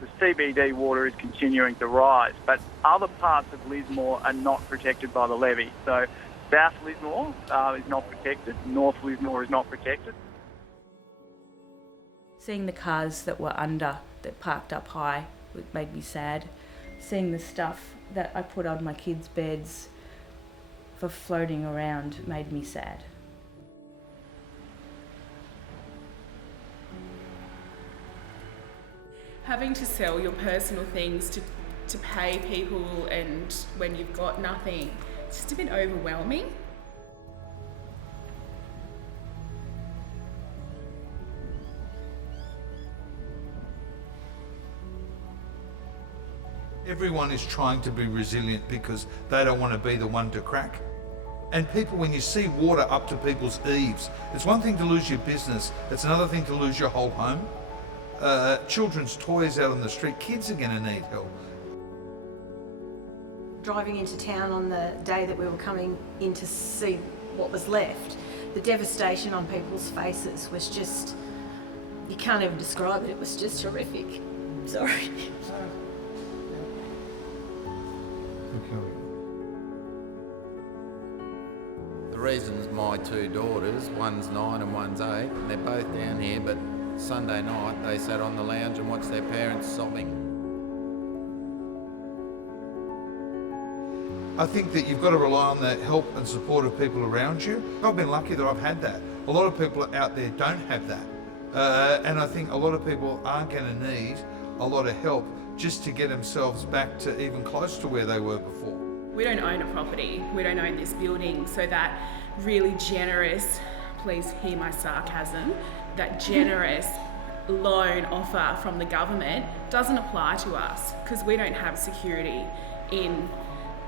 the CBD water is continuing to rise, but other parts of Lismore are not protected by the levee. So South Lismore is not protected, North Lismore is not protected. Seeing the cars that were under, that parked up high, it made me sad. Seeing the stuff that I put on my kids' beds for floating around made me sad. Having to sell your personal things to pay people, and when you've got nothing, it's just a bit overwhelming. Everyone is trying to be resilient because they don't want to be the one to crack. And people, when you see water up to people's eaves, it's one thing to lose your business, it's another thing to lose your whole home. Children's toys out on the street, kids are going to need help. Driving into town on the day that we were coming in to see what was left, the devastation on people's faces was just, you can't even describe it, it was just horrific. Sorry. The reason's my two daughters, one's 9 and one's 8, and they're both down here, but Sunday night they sat on the lounge and watched their parents sobbing. I think that you've got to rely on the help and support of people around you. I've been lucky that I've had that. A lot of people out there don't have that. And I think a lot of people aren't going to need a lot of help just to get themselves back to even close to where they were before. We don't own a property, we don't own this building, so that really generous, please hear my sarcasm, that generous loan offer from the government doesn't apply to us because we don't have security in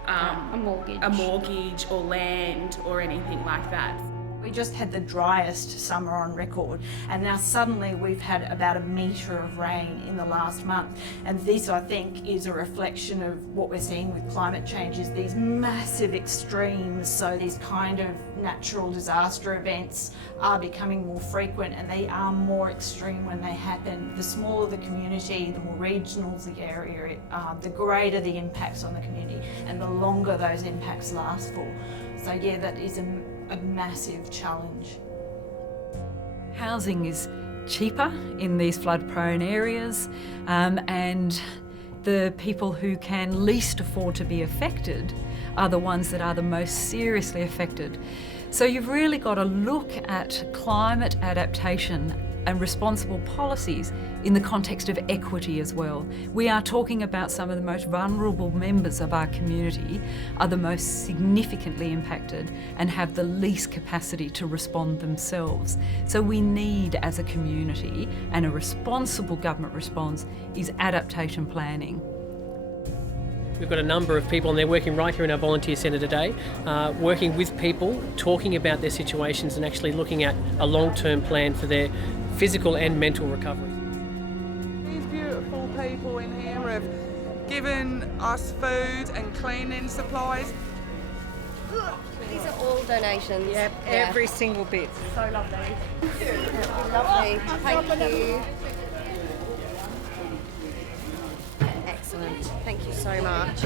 a mortgage or land or anything like that. We just had the driest summer on record, and now suddenly we've had about a metre of rain in the last month. And this, I think, is a reflection of what we're seeing with climate change, is these massive extremes. So these kind of natural disaster events are becoming more frequent, and they are more extreme when they happen. The smaller the community, the more regional the area, the greater the impacts on the community, and the longer those impacts last for. So yeah, that is a massive challenge. Housing is cheaper in these flood-prone areas, and the people who can least afford to be affected are the ones that are the most seriously affected. So you've really got to look at climate adaptation and responsible policies in the context of equity as well. We are talking about some of the most vulnerable members of our community are the most significantly impacted and have the least capacity to respond themselves. So we need, as a community, and a responsible government response is adaptation planning. We've got a number of people, and they're working right here in our volunteer centre today, working with people, talking about their situations and actually looking at a long-term plan for their physical and mental recovery. These beautiful people in here have given us food and cleaning supplies. These are all donations. Yep, every single bit. So lovely. Lovely. Thank you. Excellent. Thank you so much.